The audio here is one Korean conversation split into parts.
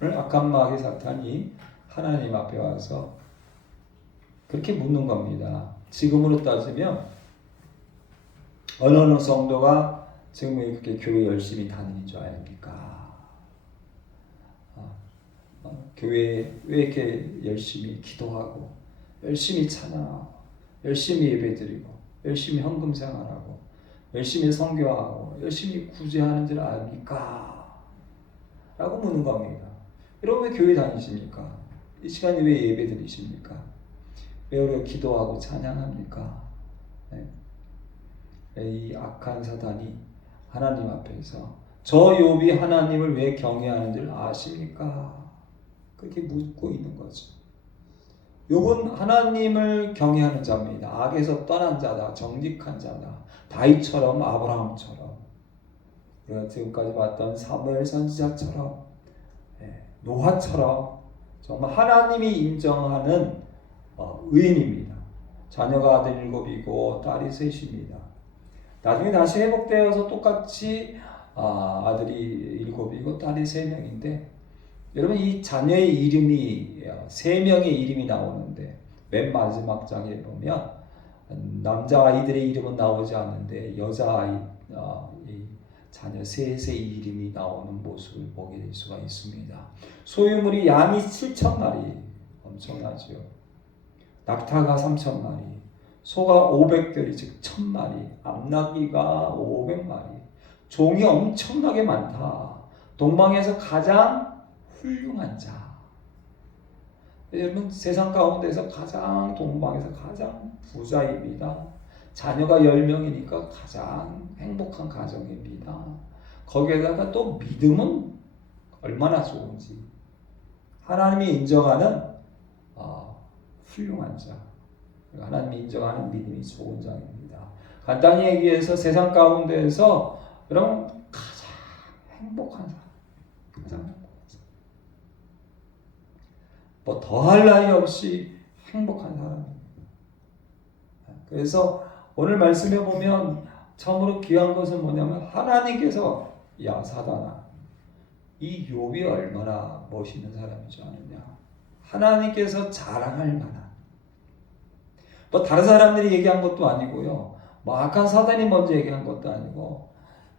오늘 악한 마귀 사탄이 하나님 앞에 와서 그렇게 묻는 겁니다. 지금으로 따지면 어느 성도가 지금 왜 그렇게 교회 열심히 다니는 줄 아닙니까? 교회에 왜 이렇게 열심히 기도하고 열심히 찬양하고 열심히 예배드리고 열심히 헌금 생활하고 열심히 선교하고 열심히 구제하는 줄 압니까? 라고 묻는 겁니다. 여러분 왜 교회 다니십니까? 이 시간에 왜 예배 드리십니까? 왜 우리가 기도하고 찬양합니까? 네. 이 악한 사단이 하나님 앞에서 저 욥이 하나님을 왜 경외하는 줄 아십니까? 그렇게 묻고 있는 거죠. 욥은 하나님을 경외하는 자입니다. 악에서 떠난 자다. 정직한 자다. 다윗처럼 아브라함처럼 우리가 지금까지 봤던 사무엘 선지자처럼 노아처럼 정말 하나님이 인정하는 의인입니다. 자녀가 아들 7이고 딸이 3입니다. 나중에 다시 회복되어서 똑같이 아들이 7이고 딸이 3명인데 여러분 이 자녀의 이름이 3명의 이름이 나오는데 맨 마지막 장에 보면 남자 아이들의 이름은 나오지 않는데 여자 아이 이 자녀 셋의 이름이 나오는 모습을 보게 될 수가 있습니다. 소유물이 양이 7,000마리 엄청나죠. 낙타가 3,000마리, 소가 500결이 즉 1,000마리, 암나귀가 500마리, 종이 엄청나게 많다. 동방에서 가장 훌륭한 자. 여러분 세상 가운데서 가장 동방에서 가장 부자입니다. 자녀가 10명이니까 가장 행복한 가정입니다. 거기에다가 또 믿음은 얼마나 좋은지 하나님이 인정하는 훌륭한 자, 하나님이 인정하는 믿음이 좋은 자입니다. 간단히 얘기해서 세상 가운데에서 여러분 가장 행복한 사람, 가장 행복한 사람. 뭐 더할 나위 없이 행복한 사람입니다. 그래서 오늘 말씀에 보면 참으로 귀한 것은 뭐냐면 하나님께서 야 사단아 이 욥이 얼마나 멋있는 사람이지 않느냐 하나님께서 자랑할 만한 뭐 다른 사람들이 얘기한 것도 아니고요 뭐 악한 사단이 먼저 얘기한 것도 아니고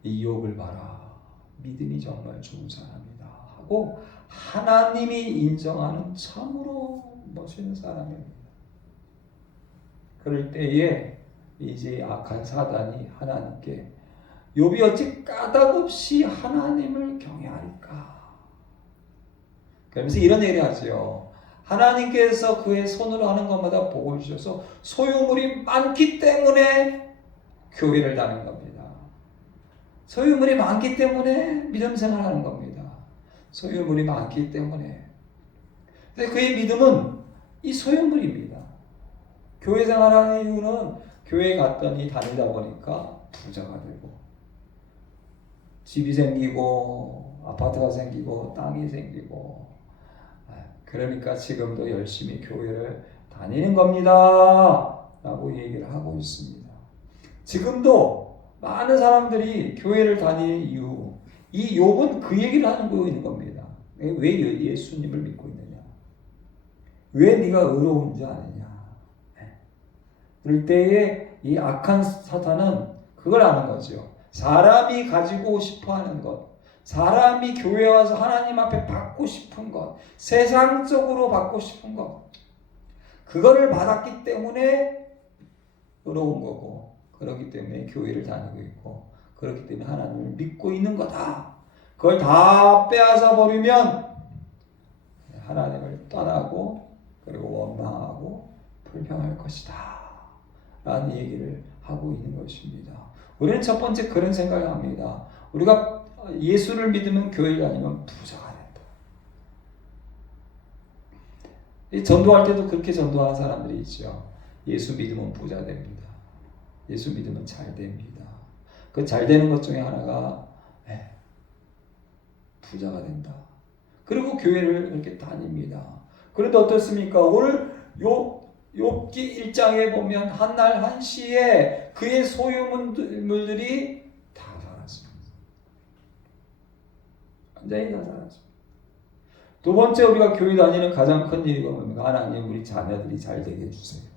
이 욥을 봐라 믿음이 정말 좋은 사람이다 하고 하나님이 인정하는 참으로 멋있는 사람입니다. 그럴 때에 이제 악한 사단이 하나님께 욥이 어찌 까닭없이 하나님을 경외하리까? 그러면서 이런 얘기를 하죠. 하나님께서 그의 손으로 하는 것마다 복을 주셔서 소유물이 많기 때문에 교회를 다니는 겁니다. 소유물이 많기 때문에 믿음 생활하는 겁니다. 소유물이 많기 때문에. 근데 그의 믿음은 이 소유물입니다. 교회 생활하는 이유는 교회 갔더니 다니다 보니까 부자가 되고 집이 생기고 아파트가 생기고 땅이 생기고 그러니까 지금도 열심히 교회를 다니는 겁니다 라고 얘기를 하고 있습니다. 지금도 많은 사람들이 교회를 다니는 이유 이 욥은 그 얘기를 하고 있는 겁니다. 왜 예수님을 믿고 있느냐 왜 네가 의로운지 아느냐 그럴 때에 이 악한 사탄은 그걸 아는 거죠. 사람이 가지고 싶어하는 것, 사람이 교회 와서 하나님 앞에 받고 싶은 것, 세상적으로 받고 싶은 것, 그거를 받았기 때문에 의로운 거고, 그렇기 때문에 교회를 다니고 있고, 그렇기 때문에 하나님을 믿고 있는 거다. 그걸 다 빼앗아 버리면 하나님을 떠나고 그리고 원망하고 불평할 것이다. 라는 얘기를 하고 있는 것입니다. 우리는 첫 번째 그런 생각을 합니다. 우리가 예수를 믿으면 교회를 다니면 부자가 된다. 전도할 때도 그렇게 전도하는 사람들이 있죠. 예수 믿으면 부자 됩니다. 예수 믿으면 잘 됩니다. 그 잘 되는 것 중에 하나가 부자가 된다. 그리고 교회를 이렇게 다닙니다. 그런데 어떻습니까? 오늘 욥기 1장에 보면 한날 한시에 그의 소유물들이 다 사라집니다. 완전히 다 사라집니다. 두 번째 우리가 교회 다니는 가장 큰 일이 뭡니까? 하나님 우리 자녀들이 잘 되게 해주세요.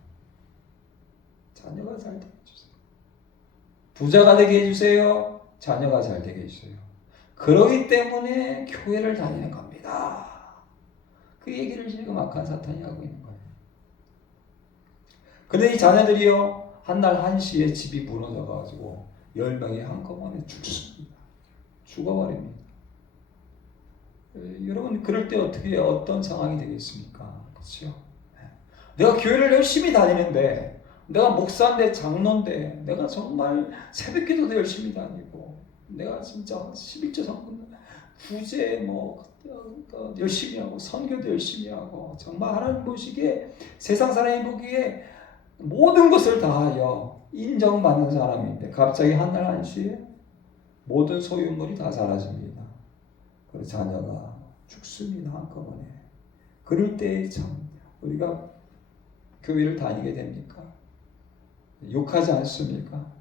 자녀가 잘 되게 해주세요. 부자가 되게 해주세요. 자녀가 잘 되게 해주세요. 그러기 때문에 교회를 다니는 겁니다. 그 얘기를 지금 악한 사탄이 하고 있는 거예요. 근데 이 자녀들이요, 한날 한시에 집이 무너져가지고 10명이 한꺼번에 죽습니다. 죽어버립니다. 여러분 그럴 때 어떤 상황이 되겠습니까? 그렇죠? 내가 교회를 열심히 다니는데, 내가 목사인데 장로인데, 내가 정말 새벽기도도 열심히 다니고, 내가 진짜 11조 성금 구제 열심히 하고 선교도 열심히 하고, 정말 하나님 보시기에 세상 사람이 보기에 모든 것을 다하여 인정받는 사람인데 갑자기 한날 한시에 모든 소유물이 다 사라집니다. 그리고 자녀가 죽습니다. 한꺼번에. 그럴 때 참 우리가 교회를 다니게 됩니까? 욕하지 않습니까?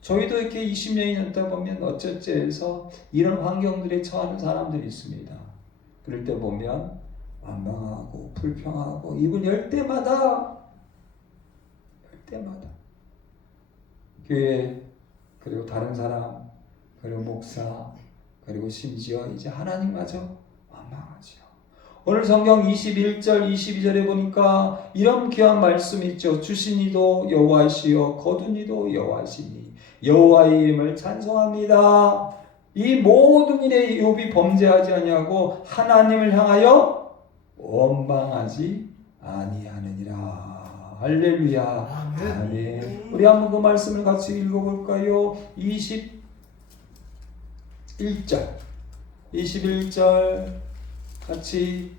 저희도 이렇게 20년이 넘다 보면 어쩔째에서 이런 환경들에 처하는 사람들이 있습니다. 그럴 때 보면 완방하고 불평하고 입을 열 때마다 교회, 그리고 다른 사람, 그리고 목사, 그리고 심지어 이제 하나님마저 완망하죠. 오늘 성경 21절 22절에 보니까 이런 귀한 말씀이 있죠. 주시니도 여호와시요 거두니도 여호와시니 여호와의 이름을 찬송합니다. 이 모든 일에 욥이 범죄하지 아니하고 하나님을 향하여 원망하지 아니하느니라. 할렐루야. 아멘. 우리 한번 그 말씀을 같이 읽어볼까요? 21절 같이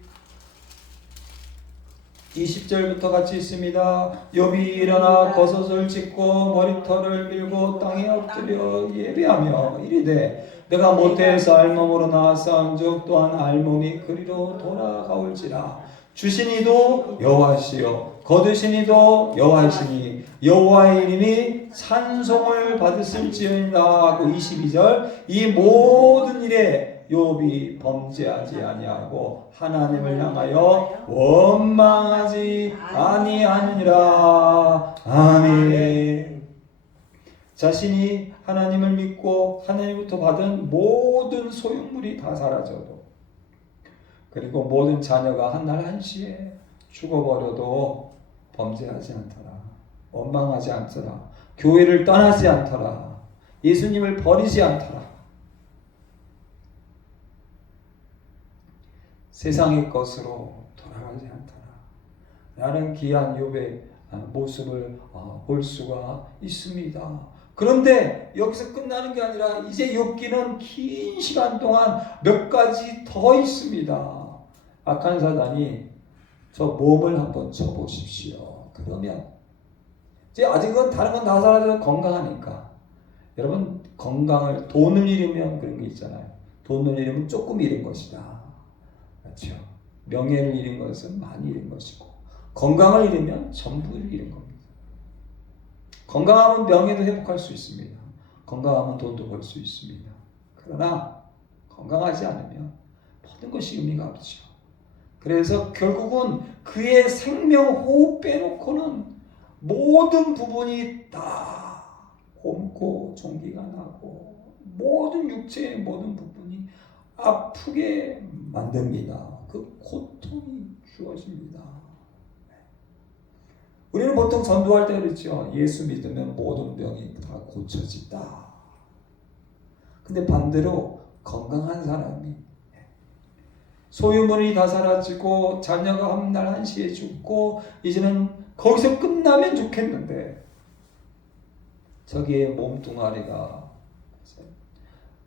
20절부터 같이 있습니다. 욥이 일어나 겉옷을 찢고 머리털을 밀고 땅에 엎드려 예배하며 이르되 내가 모태에서 알몸으로 나왔사온즉 또한 알몸이 그리로 돌아가올지라. 주시니도 여호와시요 거두시니도 여호와시니 여호와의 이름이 찬송을 받으실지어다 하고 22절 이 모든 일에 욥이 범죄하지 아니하고 하나님을 향하여 원망하지 아니하니라. 아멘. 자신이 하나님을 믿고 하나님부터 받은 모든 소유물이 다 사라져도, 그리고 모든 자녀가 한날 한시에 죽어버려도 범죄하지 않더라. 원망하지 않더라. 교회를 떠나지 않더라. 예수님을 버리지 않더라. 세상의 것으로 돌아가지 않더라. 라는 귀한 욥의 모습을 볼 수가 있습니다. 그런데 여기서 끝나는 게 아니라 이제 욥기는 긴 시간 동안 몇 가지 더 있습니다. 악한 사단이 저 몸을 한번 쳐보십시오. 그러면 이제 아직은 다른 건 다 사라져도 건강하니까, 여러분 건강을, 돈을 잃으면 그런 게 있잖아요. 돈을 잃으면 조금 잃은 것이다. 그렇죠? 명예를 잃은 것은 많이 잃은 것이고, 건강을 잃으면 전부를 잃은 겁니다. 건강하면 명예도 회복할 수 있습니다. 건강하면 돈도 벌 수 있습니다. 그러나 건강하지 않으면 모든 것이 의미가 없죠. 그래서 결국은 그의 생명 호흡 빼놓고는 모든 부분이 다 곪고 종기가 나고 모든 육체의 모든 부분이 아프게 만듭니다. 그 고통이 주어집니다. 우리는 보통 전도할 때 그렇죠. 예수 믿으면 모든 병이 다 고쳐진다. 근데 반대로 건강한 사람이 소유물이 다 사라지고 자녀가 한날 한시에 죽고 이제는 거기서 끝나면 좋겠는데 저기에 몸뚱아리가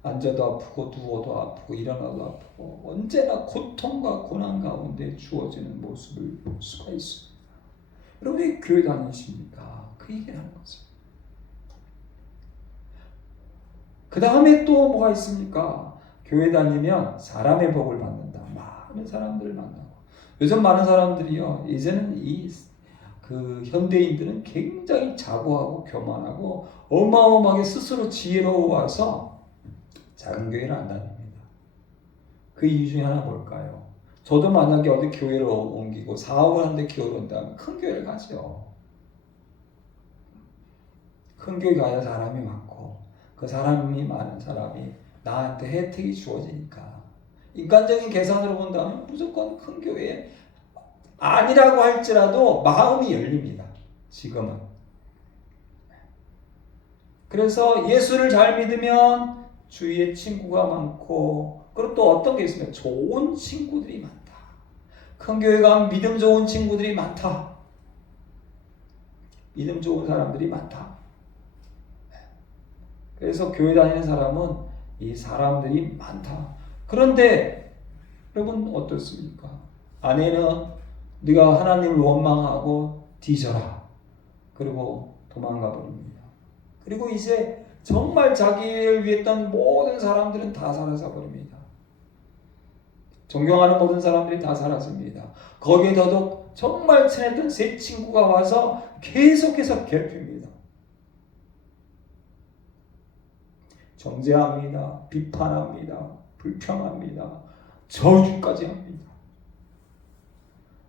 앉아도 아프고 누워도 아프고 일어나도 아프고 언제나 고통과 고난 가운데 주어지는 모습을 볼 수가 있습니다. 여러분이 교회 다니십니까? 그 얘기를 하는 거죠. 그 다음에 또 뭐가 있습니까? 교회 다니면 사람의 복을 받는다. 많은 사람들을 만나고, 요즘 많은 사람들이요, 이제는 그 현대인들은 굉장히 자고하고 교만하고 어마어마하게 스스로 지혜로워서 작은 교회를 안 다닙니다. 그 이유 중에 하나 뭘까요? 저도 만약에 어디 교회를 옮기고 사업을 하는데 교회를 온다면 큰 교회를 가죠. 큰 교회 가야 사람이 많고 그 사람이 많은 사람이 나한테 혜택이 주어지니까 인간적인 계산으로 본다면 무조건 큰 교회에 아니라고 할지라도 마음이 열립니다. 지금은. 그래서 예수를 잘 믿으면 주위에 친구가 많고 그리고 또 어떤 게 있으면 좋은 친구들이 많다. 큰 교회 가면 믿음 좋은 친구들이 많다. 믿음 좋은 사람들이 많다. 그래서 교회 다니는 사람은 이 사람들이 많다. 그런데 여러분 어떻습니까? 아내는 네가 하나님을 원망하고 뒤져라. 그리고 도망가 버립니다. 그리고 이제 정말 자기를 위했던 모든 사람들은 다 사라져 버립니다. 존경하는 모든 사람들이 다 사라집니다. 거기에 더더욱 정말 친했던 새 친구가 와서 계속해서 괴롭힙니다. 정죄합니다. 비판합니다. 불평합니다. 저주까지 합니다.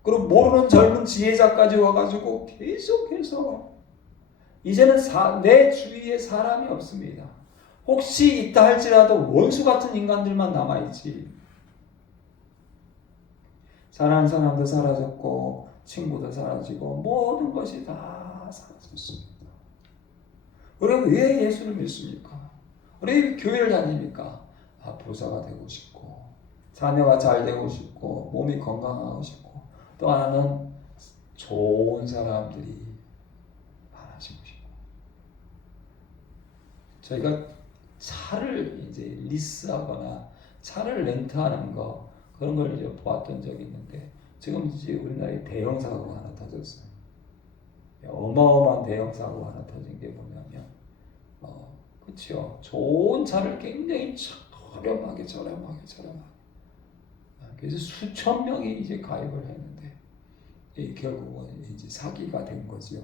그리고 모르는 젊은 지혜자까지 와가지고 계속해서 이제는 내 주위에 사람이 없습니다. 혹시 있다 할지라도 원수 같은 인간들만 남아있지. 사랑하는 사람도 사라졌고 친구도 사라지고 모든 것이 다 사라졌습니다. 우리가 왜 예수를 믿습니까? 우리 교회를 다니니까 부자가 되고 싶고 자녀가 잘 되고 싶고 몸이 건강하고 싶고 또 하나는 좋은 사람들이 많아지고 싶고 저희가 차를 이제 리스하거나 차를 렌트하는 거 그런 걸 이제 보았던 적이 있는데 지금 이제 우리나라에 대형 사고가 하나 터졌어요. 어마어마한 대형 사고가 하나 터진 게 뭐냐면 그렇죠. 좋은 차를 굉장히 저렴하게 그래서 수천 명이 이제 가입을 했는데 결국은 이제 사기가 된 거죠.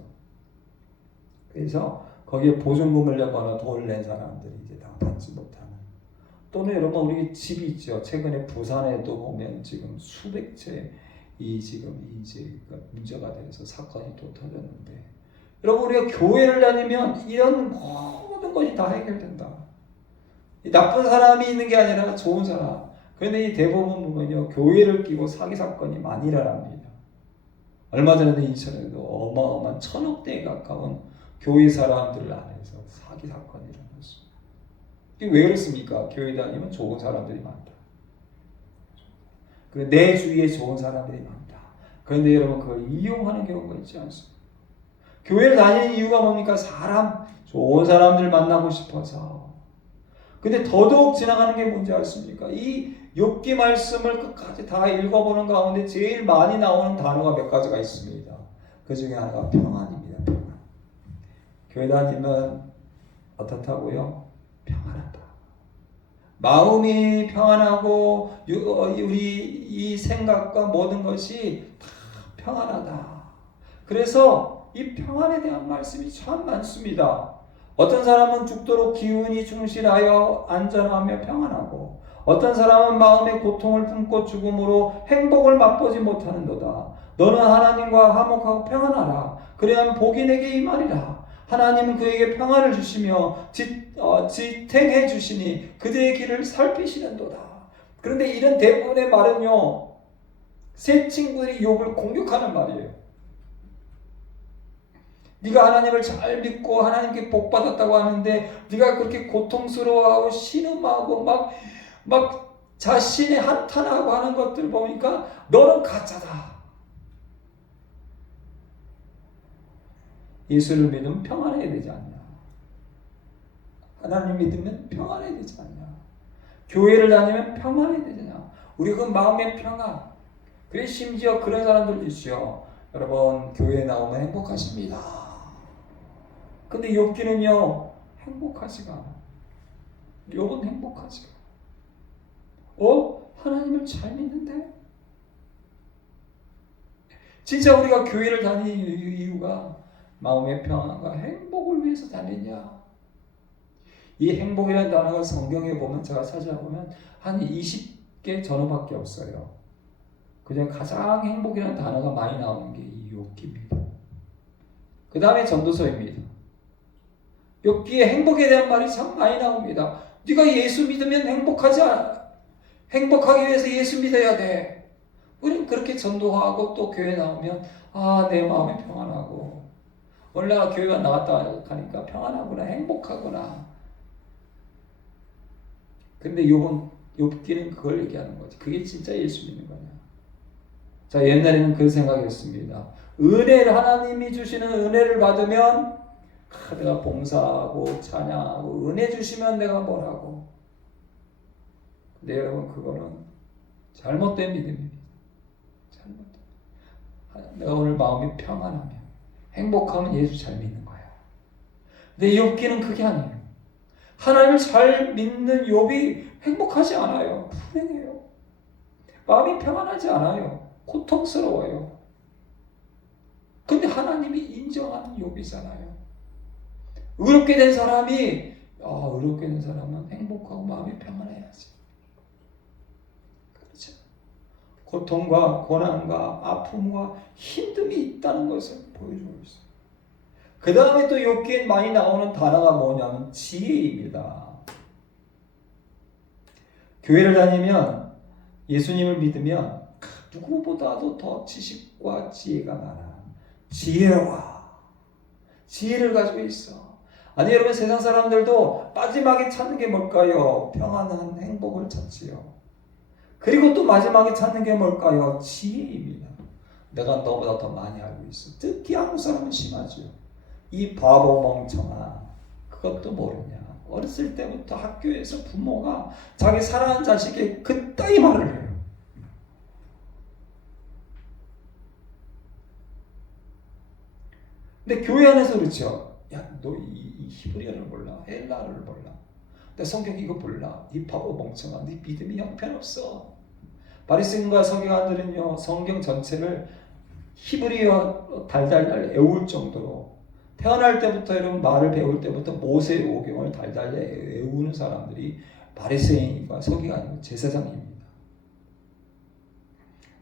그래서 거기에 보증금을 내거나 돈을 낸 사람들이 이제 다 받지 못하는. 또는 여러분 우리 집이 있죠. 최근에 부산에도 보면 지금 수백 채 지금 이제 문제가 돼서 사건이 또 터졌는데 여러분 우리가 교회를 다니면 이런 모든 것이 다 해결된다. 나쁜 사람이 있는 게 아니라 좋은 사람. 그런데 이 대부분 보면요 교회를 끼고 사기 사건이 많이 일어납니다. 얼마 전에도 인천에도 어마어마한 1,000억대에 가까운 교회 사람들 안에서 사기 사건이 일어났습니다. 이게 왜 그렇습니까? 교회 다니면 좋은 사람들이 많다. 그리고 내 주위에 좋은 사람들이 많다. 그런데 여러분 그걸 이용하는 경우가 있지 않습니까? 교회를 다니는 이유가 뭡니까? 좋은 사람들 만나고 싶어서. 근데 더더욱 지나가는 게 뭔지 아십니까? 이 욥기 말씀을 끝까지 다 읽어보는 가운데 제일 많이 나오는 단어가 몇 가지가 있습니다. 그 중에 하나가 평안입니다. 평안. 교회 다니면 어떻다고요? 평안하다. 마음이 평안하고 우리 이 생각과 모든 것이 다 평안하다. 그래서 이 평안에 대한 말씀이 참 많습니다. 어떤 사람은 죽도록 기운이 충실하여 안전하며 평안하고 어떤 사람은 마음의 고통을 품고 죽음으로 행복을 맛보지 못하는도다. 너는 하나님과 화목하고 평안하라. 그래야 복이 내게 임하리라. 하나님은 그에게 평안을 주시며 지탱해 주시니 그들의 길을 살피시는도다. 그런데 이런 대부분의 말은요 새 친구들이 욥을 공격하는 말이에요. 네가 하나님을 잘 믿고 하나님께 복 받았다고 하는데 네가 그렇게 고통스러워하고 신음하고 막 자신의 한탄하고 하는 것들 보니까 너는 가짜다. 예수를 믿으면 평안해야 되지 않냐? 하나님 믿으면 평안해야 되지 않냐? 교회를 다니면 평안해야 되잖아. 우리 그 마음의 평안. 그래 심지어 그런 사람들도 있어요. 여러분 교회에 나오면 행복하십니다. 근데 욥기는요 행복하지가 않아. 욥은 행복하지가 않아. 하나님을 잘 믿는데? 진짜 우리가 교회를 다니는 이유가 마음의 평안과 행복을 위해서 다니냐? 이 행복이라는 단어가 성경에 보면 제가 찾아보면 한 게 전어밖에 없어요. 그냥 가장 행복이라는 단어가 많이 나오는 게 이 욥기입니다. 그 다음에 전도서입니다. 욥기에 행복에 대한 말이 참 많이 나옵니다. 네가 예수 믿으면 행복하기 위해서 예수 믿어야 돼. 우리는 그렇게 전도하고 또 교회 나오면 내 마음이 평안하고 오늘 내가 교회가 나갔다 가니까 평안하구나, 행복하구나. 근데 욥기는 그걸 얘기하는 거지. 그게 진짜 예수 믿는 거냐. 자, 옛날에는 그 생각이었습니다. 하나님이 주시는 은혜를 받으면 내가 봉사하고 찬양하고 은혜 주시면 내가 뭘 하고. 근데 여러분, 그거는 잘못된 믿음입니다. 내가 오늘 마음이 평안하면, 행복하면 예수 잘 믿는 거예요. 근데 욥기는 그게 아니에요. 하나님을 잘 믿는 욥이 행복하지 않아요. 불행해요. 마음이 평안하지 않아요. 고통스러워요. 근데 하나님이 인정하는 욥이잖아요. 의롭게 된 사람은 행복하고 마음이 평안해야지. 그렇죠. 고통과 고난과 아픔과 힘듦이 있다는 것을 보여주고 있어요. 그 다음에 또 욥기에 많이 나오는 단어가 뭐냐면 지혜입니다. 교회를 다니면, 예수님을 믿으면 누구보다도 더 지식과 지혜가 많아. 지혜를 가지고 있어. 아니, 여러분, 세상 사람들도 마지막에 찾는 게 뭘까요? 평안한 행복을 찾지요. 그리고 또 마지막에 찾는 게 뭘까요? 지혜입니다. 내가 너보다 더 많이 알고 있어. 특히 한국 사람은 심하죠. 이 바보 멍청아, 그것도 모르냐. 어렸을 때부터 학교에서 부모가 자기 사랑하는 자식에게 그따위 말을 해요. 근데 교회 안에서 그렇죠. 야, 너 이 히브리어를 몰라? 헬라어를 몰라? 내 성경 이거 몰라? 이 바보 멍청아, 네 믿음이 형편없어. 바리새인과 서기관들은요, 성경 전체를 히브리어 달달달 외울 정도로, 태어날 때부터 여러분 말을 배울 때부터 모세의 오경을 달달 외우는 사람들이 바리새인과 서기관이고 제사장입니다.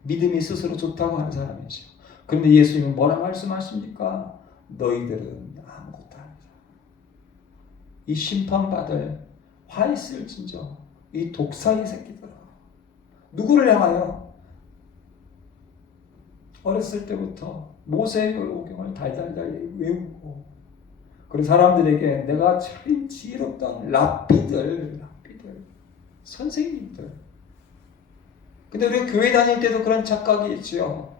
믿음이 스스로 좋다고 하는 사람이죠. 그런데 예수님은 뭐라 말씀하십니까? 너희들은 아무것도 아니다. 이 심판받을 화 있을진저 이 독사의 새끼들아. 누구를 향하여? 어렸을 때부터 모세의 오경을 달달달 외우고, 그런 사람들에게 내가 참 지혜롭던 랍비들, 선생님들. 근데 우리가 교회 다닐 때도 그런 착각이 있지요.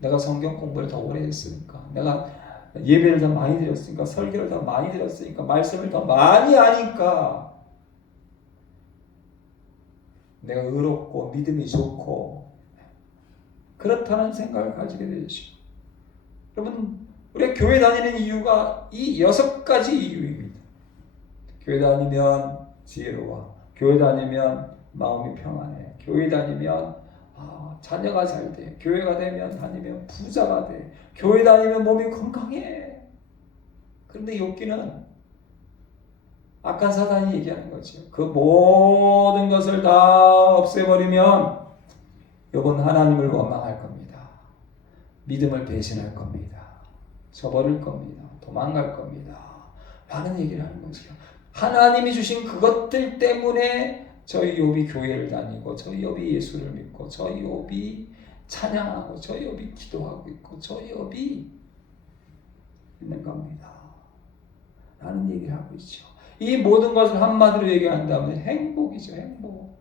내가 성경 공부를 더 오래 했으니까, 내가 예배를 더 많이 드렸으니까, 설교를 더 많이 드렸으니까, 말씀을 더 많이 아니까 내가 의롭고 믿음이 좋고 그렇다는 생각을 가지게 되죠. 여러분, 우리가 교회 다니는 이유가 이 6가지 이유입니다. 교회 다니면 지혜로워. 교회 다니면 마음이 평안해. 교회 다니면 자녀가 잘 돼. 교회가 다니면 부자가 돼. 교회 다니면 몸이 건강해. 그런데 욥기는 악한 사단이 얘기하는 거죠. 그 모든 것을 다 없애버리면 욥은 하나님을 원망할 겁니다. 믿음을 배신할 겁니다. 저버릴 겁니다. 도망갈 겁니다. 라는 얘기를 하는 거죠. 하나님이 주신 그것들 때문에 저희 욥이 교회를 다니고, 저희 욥이 예수를 믿고, 저희 욥이 찬양하고, 저희 욥이 기도하고 있고, 저희 욥이 있는 겁니다. 라는 얘기를 하고 있죠. 이 모든 것을 한마디로 얘기한다면 행복이죠. 행복.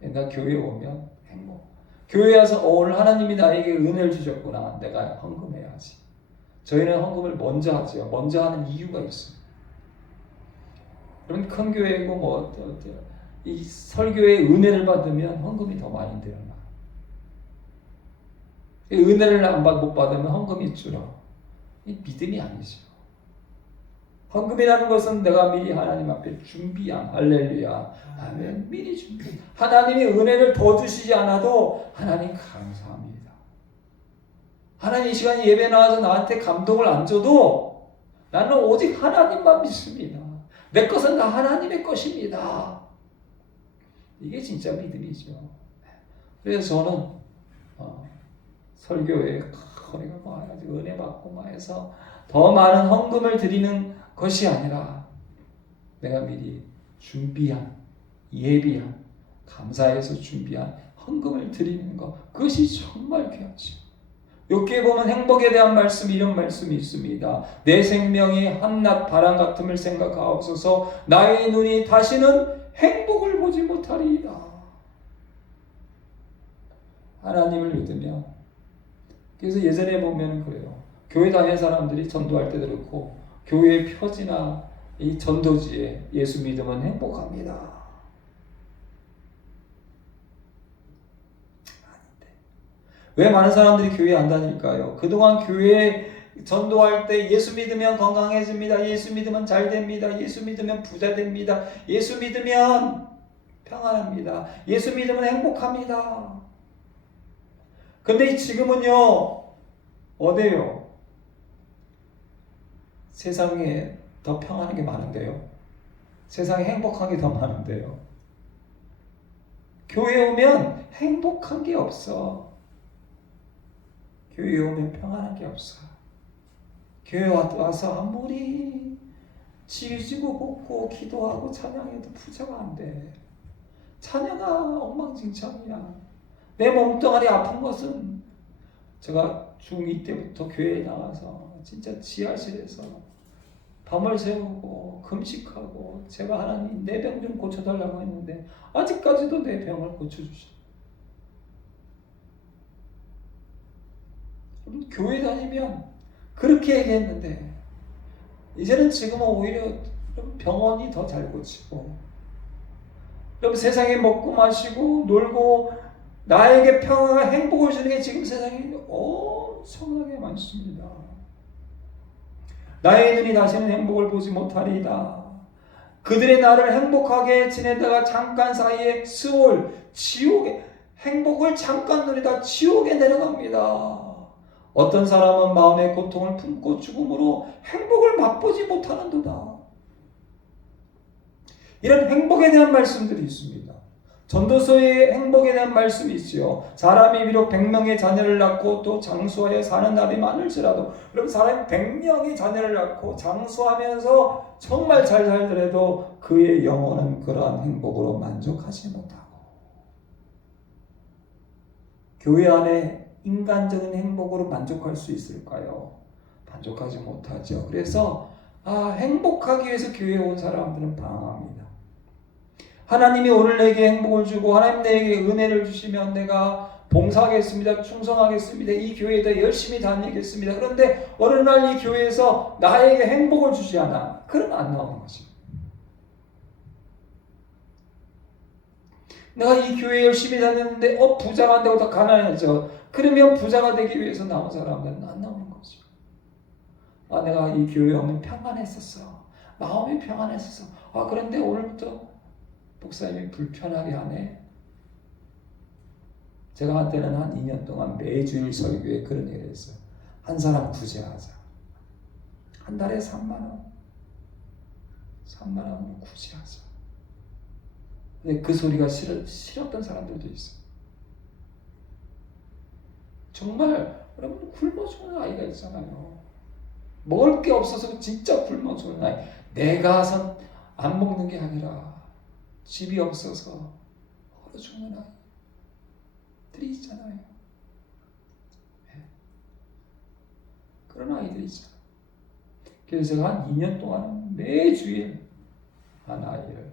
내가 교회에 오면 행복. 교회에 와서 오늘 하나님이 나에게 은혜를 주셨구나. 내가 헌금해야지. 저희는 헌금을 먼저 하죠. 먼저 하는 이유가 있어요. 그럼 큰 교회고 이 설교의 은혜를 받으면 헌금이 더 많이 늘어나. 은혜를 못 받으면 헌금이 줄어. 이 믿음이 아니죠. 헌금이라는 것은 내가 미리 하나님 앞에 준비한, 할렐루야, 아멘, 미리 준비. 하나님이 은혜를 더 주시지 않아도 하나님 감사합니다. 하나님 이 시간에 예배 나와서 나한테 감동을 안 줘도 나는 오직 하나님만 믿습니다. 내 것은 다 하나님의 것입니다. 이게 진짜 믿음이죠. 그래서 저는 설교에 우리가 뭐 은혜 받고 막 해서 더 많은 헌금을 드리는 것이 아니라 내가 미리 준비한, 예비한, 감사해서 준비한 헌금을 드리는 것, 그것이 정말 귀하죠. 욥기에 보면 행복에 대한 말씀, 이런 말씀이 있습니다. 내 생명이 한낮 바람 같음을 생각하옵소서. 나의 눈이 다시는 행복을 보지 못하리이다. 하나님을 믿으며, 그래서 예전에 보면 그래요. 교회 다니는 사람들이 전도할 때 그렇고 교회 표지나 이 전도지에 예수 믿으면 행복합니다. 아닌데. 왜 많은 사람들이 교회 안 다닐까요? 그동안 교회에 전도할 때 예수 믿으면 건강해집니다. 예수 믿으면 잘 됩니다. 예수 믿으면 부자 됩니다. 예수 믿으면 평안합니다. 예수 믿으면 행복합니다. 근데 지금은요, 어때요? 세상에 더 평안한 게 많은데요. 세상에 행복한 게 더 많은데요. 교회에 오면 행복한 게 없어. 교회에 오면 평안한 게 없어. 교회 와서 아무리 지지고 볶고 기도하고 찬양해도 부자가 안 돼. 찬양아 엉망진창이야. 내 몸뚱아리 아픈 것은 제가 중2 때부터 교회에 나가서 진짜 지하실에서 밤을 새우고 금식하고 제가 하나님 내 병 좀 고쳐달라고 했는데 아직까지도 내 병을 고쳐주셔. 교회 다니면 그렇게 얘기했는데 이제는 지금은 오히려 병원이 더 잘 고치고 그럼 세상에 먹고 마시고 놀고 나에게 평화와 행복을 주는 게 지금 세상에 엄청나게 많습니다. 나의 눈이 다시는 행복을 보지 못하리이다. 그들의 나를 행복하게 지내다가 잠깐 사이에 스올, 지옥에 행복을 잠깐 누리다 지옥에 내려갑니다. 어떤 사람은 마음의 고통을 품고 죽음으로 행복을 맛보지 못하는도다. 이런 행복에 대한 말씀들이 있습니다. 전도서에 행복에 대한 말씀이 있지요. 사람이 비록 100명의 자녀를 낳고 또 장수하여 사는 날이 많을지라도, 그럼 사람이 100명의 자녀를 낳고 장수하면서 정말 잘 살더라도 그의 영혼은 그러한 행복으로 만족하지 못하고, 교회 안에 인간적인 행복으로 만족할 수 있을까요? 만족하지 못하죠. 그래서 행복하기 위해서 교회에 온 사람들은 방황합니다. 하나님이 오늘 내게 행복을 주고 하나님 내게 은혜를 주시면 내가 봉사하겠습니다. 충성하겠습니다. 이 교회에 더 열심히 다니겠습니다. 그런데 어느 날 이 교회에서 나에게 행복을 주지 않아. 그럼 안 나오는 거지. 내가 이 교회에 열심히 다녔는데 부자가 안 되고 더 가난해져. 그러면 부자가 되기 위해서 나온 사람들은 안 나오는 거죠. 내가 이 교회에 오면 평안했었어. 마음이 평안했었어. 그런데 오늘부터 목사님이 불편하게 하네. 제가 한때는 한 2년 동안 매주일 설교에 그런 얘기를 했어요. 한 사람 구제하자. 한 달에 3만 원. 3만 원으로 구제하자. 근데 그 소리가 싫었던 사람들도 있어요. 정말 여러분 굶어 죽는 아이가 있잖아요. 먹을 게 없어서 진짜 굶어 죽는 아이. 내가 안 먹는 게 아니라 집이 없어서 얼어 죽는 아이들이 있잖아요. 네. 그런 아이들이 있잖아요. 그래서 제가 한 2년 동안 매주일 한 아이를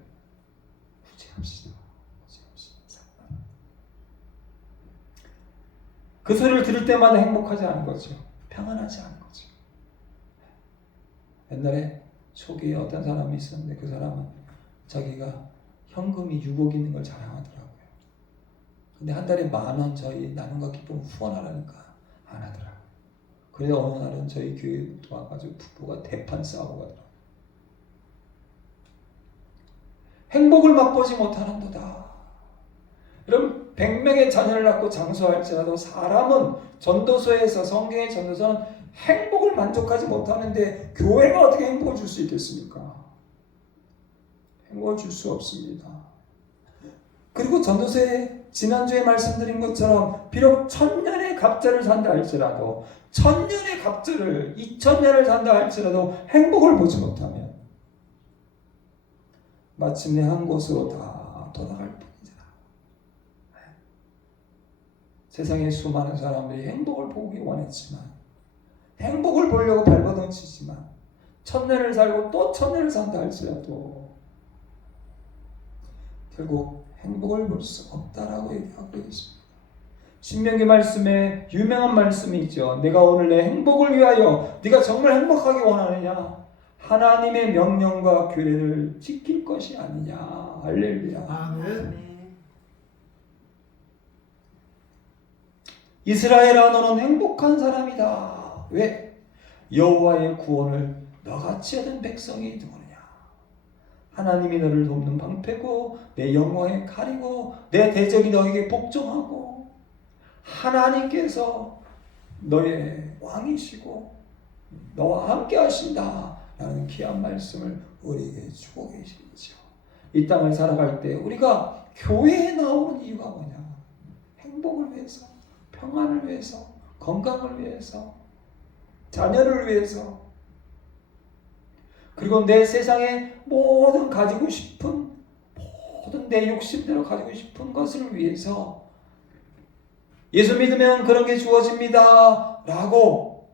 구제합시다. 그 소리를 들을 때마다 행복하지 않은 거죠. 평안하지 않은 거죠. 옛날에 초기에 어떤 사람이 있었는데 그 사람은 자기가 현금이 6억 있는 걸 자랑하더라고요. 근데 한 달에 10,000원 저희 나눔과 기쁨 후원하라니까 안 하더라고요. 그래서 어느 날은 저희 교회에 와가지고 부부가 대판 싸우고 가더라고요. 행복을 맛보지 못하는도다. 여러분 100명의 자녀를 낳고 장수할지라도 사람은 전도서에서 성경의 전도서는 행복을 만족하지 못하는데 교회가 어떻게 행복을 줄 수 있겠습니까? 행복을 줄 수 없습니다. 그리고 전도서에 지난주에 말씀드린 것처럼 비록 1000년의 갑절을 산다 할지라도 1000년의 갑절을 2000년을 산다 할지라도 행복을 보지 못하면 마침내 한 곳으로 다 돌아갈 뿐이다. 세상에 수많은 사람들이 행복을 보기 원했지만 행복을 보려고 발버둥 치지만 1000년을 살고 또 1000년을 산다 할지라도 결국 행복을 볼 수 없다라고 얘기하고 있습니다. 신명기 말씀에 유명한 말씀이 있죠. 내가 오늘 내 행복을 위하여 네가 정말 행복하게 원하느냐? 하나님의 명령과 규례를 지킬 것이 아니냐. 할렐루야. 아멘. 이스라엘아 너는 행복한 사람이다. 왜? 여호와의 구원을 너같이 얻은 백성이 누구냐? 하나님이 너를 돕는 방패고 내 영광의 칼이고 내 대적이 너에게 복종하고 하나님께서 너의 왕이시고 너와 함께 하신다 라는 귀한 말씀을 우리에게 주고 계시죠. 이 땅을 살아갈 때 우리가 교회에 나오는 이유가 뭐냐? 행복을 위해서, 평안을 위해서, 건강을 위해서, 자녀를 위해서, 그리고 내 세상에 모든 가지고 싶은 모든 내 욕심대로 가지고 싶은 것을 위해서 예수 믿으면 그런 게 주어집니다 라고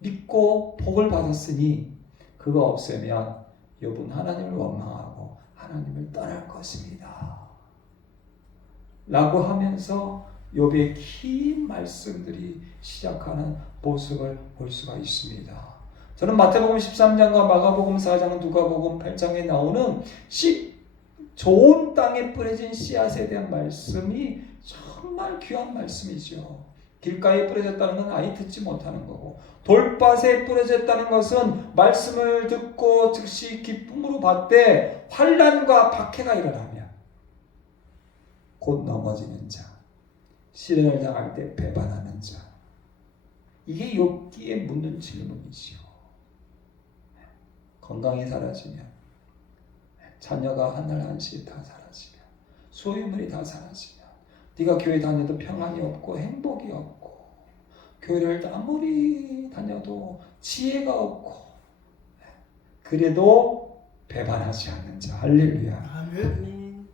믿고 복을 받았으니 그거 없으면 욥은 하나님을 원망하고 하나님을 떠날 것입니다 라고 하면서 욥의 긴 말씀들이 시작하는 모습을 볼 수가 있습니다. 저는 마태복음 13장과 마가복음 4장, 누가복음 8장에 나오는 좋은 땅에 뿌려진 씨앗에 대한 말씀이 정말 귀한 말씀이죠. 길가에 뿌려졌다는 건 아예 듣지 못하는 거고, 돌밭에 뿌려졌다는 것은 말씀을 듣고 즉시 기쁨으로 받되 환난과 박해가 일어나면 곧 넘어지는 자, 시련을 당할 때 배반하는 자, 이게 욥기에 묻는 질문이지요. 건강이 사라지면, 자녀가 하늘 한시 다 사라지면, 소유물이 다 사라지면, 네가 교회 다녀도 평안이 없고 행복이 없고, 교회를 아무리 다녀도 지혜가 없고, 그래도 배반하지 않는 자. 할렐루야. 아멘.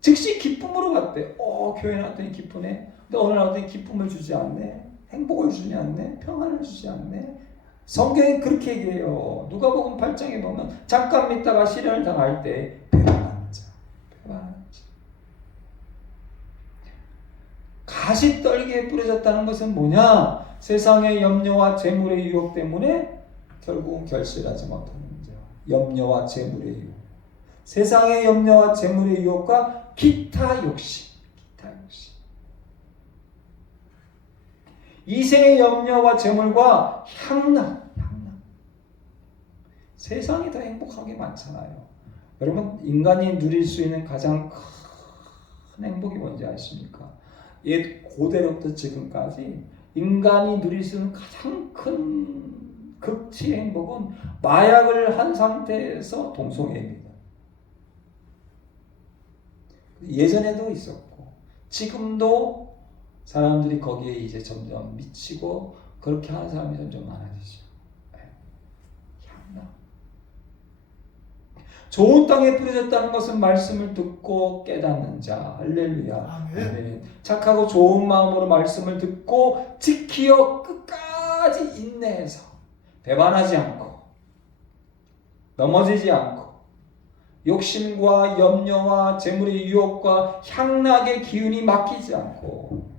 즉시 기쁨으로 갔대. 교회 나왔더니 기쁘네. 근데 오늘 나왔더니 기쁨을 주지 않네. 행복을 주지 않네. 평안을 주지 않네. 성경이 그렇게 얘기해요. 누가복음 8장에 보면 잠깐 믿다가 시련을 당할 때 배반하는 자. 배반하는 자. 가시떨기에 뿌려졌다는 것은 뭐냐? 세상의 염려와 재물의 유혹 때문에 결국은 결실하지 못하는 자. 염려와 재물의 유혹. 세상의 염려와 재물의 유혹과 기타 욕심. 이생의 염려와 재물과 향락. 세상이 더 행복한 게 많잖아요. 여러분, 인간이 누릴 수 있는 가장 큰 행복이 뭔지 아십니까? 옛 고대로부터 지금까지 인간이 누릴 수 있는 가장 큰 극치의 행복은 마약을 한 상태에서 동성애입니다. 예전에도 있었고 지금도 사람들이 거기에 이제 점점 미치고 그렇게 하는 사람이 점점 많아지죠. 향락. 좋은 땅에 뿌려졌다는 것은 말씀을 듣고 깨닫는 자. 할렐루야. 아멘. 착하고 좋은 마음으로 말씀을 듣고 지키어 끝까지 인내해서 배반하지 않고 넘어지지 않고 욕심과 염려와 재물의 유혹과 향락의 기운이 막히지 않고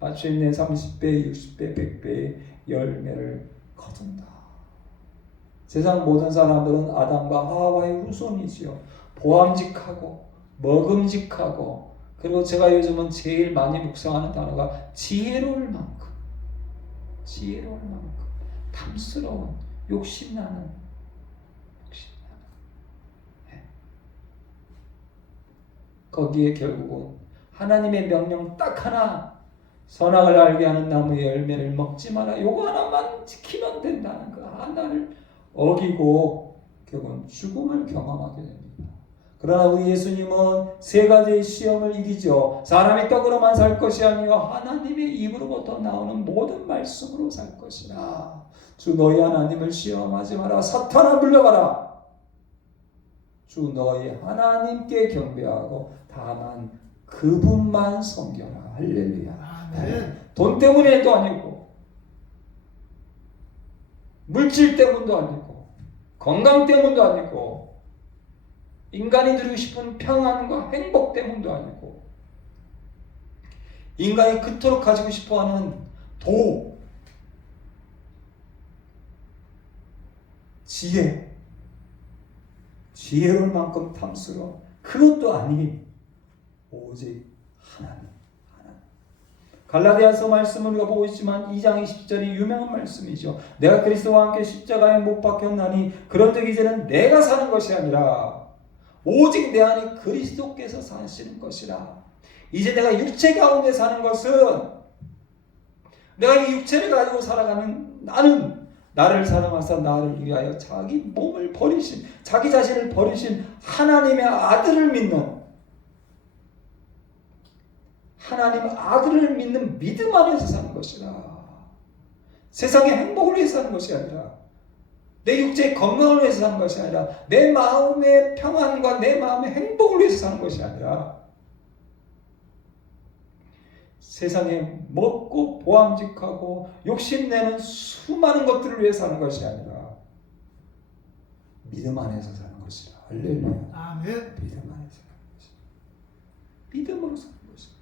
마침내 30배, 60배, 100배의 열매를 거둔다. 세상 모든 사람들은 아담과 하와의 후손이지요. 보암직하고 먹음직하고, 그리고 제가 요즘은 제일 많이 묵상하는 단어가 지혜로울 만큼, 탐스러운, 욕심나는. 거기에 결국은 하나님의 명령 딱 하나, 선악을 알게 하는 나무의 열매를 먹지 마라, 요거 하나만 지키면 된다는 거 하나를 어기고 결국은 죽음을 경험하게 됩니다. 그러나 우리 예수님은 세 가지의 시험을 이기죠. 사람이 떡으로만 살 것이 아니요 하나님의 입으로부터 나오는 모든 말씀으로 살 것이라. 주 너희 하나님을 시험하지 마라. 사탄아 물러가라. 주 너희 하나님께 경배하고 다만 그분만 섬겨라. 할렐루야. 돈 때문에도 아니고 물질 때문도 아니고 건강 때문도 아니고 인간이 누리고 싶은 평안과 행복 때문도 아니고 인간이 그토록 가지고 싶어하는 지혜로울 만큼 탐스러운 그것도 아니 오직 하나님. 갈라디아서 말씀을 우리가 보고 있지만 2장 20절이 유명한 말씀이죠. 내가 그리스도와 함께 십자가에 못 박혔나니 그런즉 이제는 내가 사는 것이 아니라 오직 내 안에 그리스도께서 사시는 것이라. 이제 내가 육체 가운데 사는 것은 내가 이 육체를 가지고 살아가는 나는 나를 사랑하사 나를 위하여 자기 몸을 버리신 자기 자신을 버리신 하나님의 아들을 믿는 하나님 아들을 믿는 믿음 안에서 사는 것이라. 세상의 행복을 위해서 사는 것이 아니라 내 육체의 건강을 위해서 사는 것이 아니라 내 마음의 평안과 내 마음의 행복을 위해서 사는 것이 아니라 세상에 먹고 보암직하고 욕심내는 수많은 것들을 위해 사는 것이 아니라 믿음 안에서 사는 것이라. 할렐루야. 아멘. 믿음 안에서 사는 것이라. 믿음으로 사는 것이라.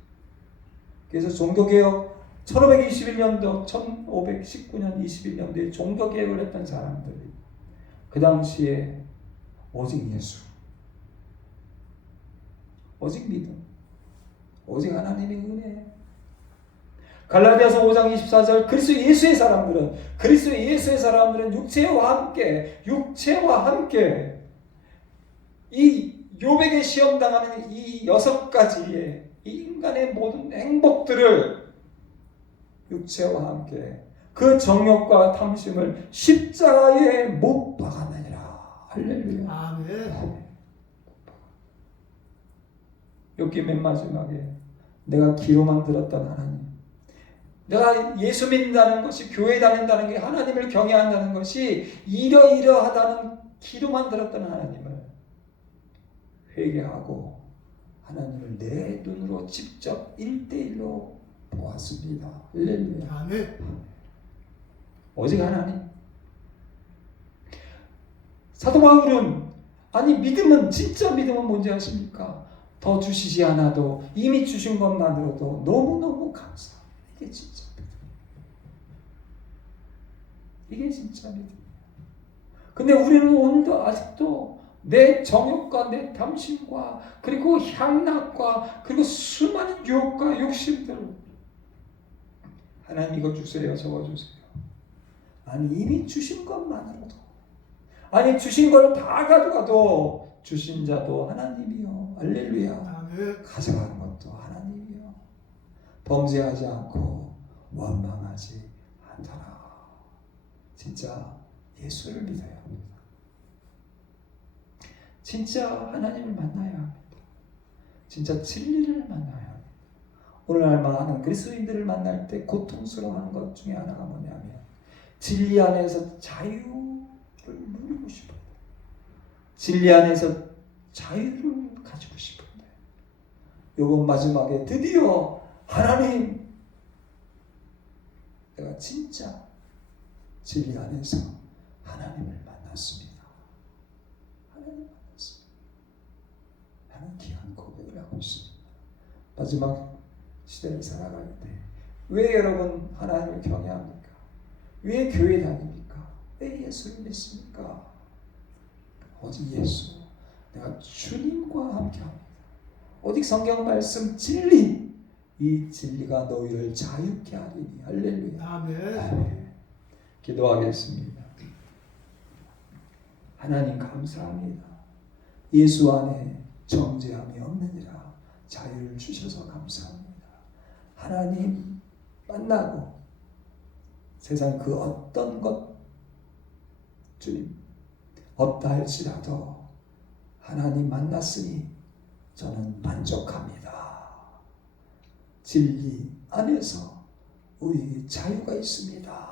그래서 종교개혁 1521년도 1519년 21년도에 종교개혁을 했던 사람들이 그 당시에 오직 예수, 오직 믿음, 오직 하나님의 은혜. 갈라디아서 5장 24절 그리스도 예수의 사람들은 육체와 함께 이 욥에게 시험당하는 이 6가지의 이 인간의 모든 행복들을 육체와 함께 그 정욕과 탐심을 십자가에 못 박아내니라. 할렐루야. 아멘. 욥기 맨 마지막에 내가 기로만 들었던 하나님, 내가 예수 믿는다는 것이 교회 다닌다는 게 하나님을 경외한다는 것이 이러이러하다는 기로만 들었던 하나님을 회개하고 하나님을 내 눈으로 직접 1대1로 보았습니다. 할렐루야. 아멘. 오직 하나님. 사도 바울은 믿음은 진짜 믿음은 뭔지 아십니까? 더 주시지 않아도 이미 주신 것만으로도 너무너무 감사. 이게 진짜 믿음. 이게 진짜 믿음. 근데 우리는 오늘도 아직도 내 정욕과 내 탐심과 그리고 향락과 그리고 수많은 유혹과 욕심들 하나님 이거 주세요. 저거 주세요. 이미 주신 것만으로도 주신 걸 다 가져가도 주신 자도 하나님이요. 할렐루야. 아멘. 가져가는 것도 하나님이요. 범죄하지 않고 원망하지 않더라. 진짜 예수를 믿어야 합니다. 진짜 하나님을 만나야 합니다. 진짜 진리를 만나야 합니다. 오늘날 많은 그리스도인들을 만날 때 고통스러워하는 것 중에 하나가 뭐냐면 진리 안에서 자유를 누리고 싶어요. 진리 안에서 자유를 가지고 싶은데 요번 마지막에 드디어 하나님 내가 진짜 진리 안에서 하나님을 만났습니다. 하나님을 만났습니다. 하는 귀한 고백을 하고 있습니다. 마지막 시대를 살아갈 때 왜 여러분 하나님을 경외합니까? 왜 교회 다닙니까? 왜 예수를 믿습니까? 오직 예수, 내가 주님과 함께합니다. 오직 성경 말씀 진리, 이 진리가 너희를 자유케 하리니. 할렐루야. 아멘. 아멘. 기도하겠습니다. 하나님 감사합니다. 예수 안에 정죄함이 없느니라 자유를 주셔서 감사합니다. 하나님 만나고 세상 그 어떤 것 주님 없다 할지라도 하나님 만났으니 저는 만족합니다. 진리 안에서 우리에게 자유가 있습니다.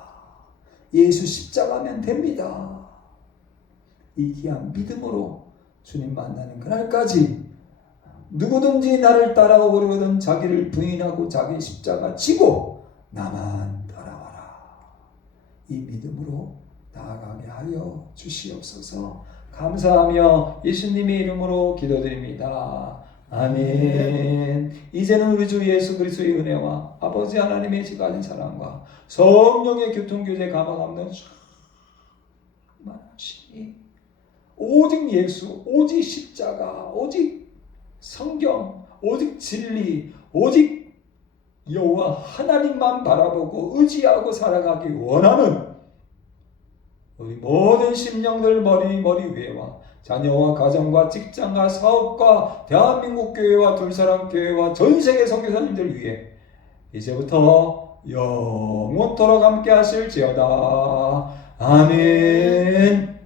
예수 십자가면 됩니다. 이 귀한 믿음으로 주님 만나는 그날까지 누구든지 나를 따라오려거든 자기를 부인하고 자기 십자가 지고 나만 따라와라. 이 믿음으로 나아가게 하여 주시옵소서. 감사하며 예수님의 이름으로 기도드립니다. 아멘. 이제는 우리 주 예수 그리스도의 은혜와 아버지 하나님의 지가진 사랑과 성령의 교통교제 감화 없는 충만하시니 오직 예수, 오직 십자가, 오직 성경, 오직 진리, 오직 여호와 하나님만 바라보고 의지하고 살아가기 원하는 우리 모든 심령들 머리 위에와 자녀와 가정과 직장과 사업과 대한민국 교회와 둘사람 교회와 전세계 선교사님들 위해 이제부터 영원토록 함께 하실지어다. 아멘.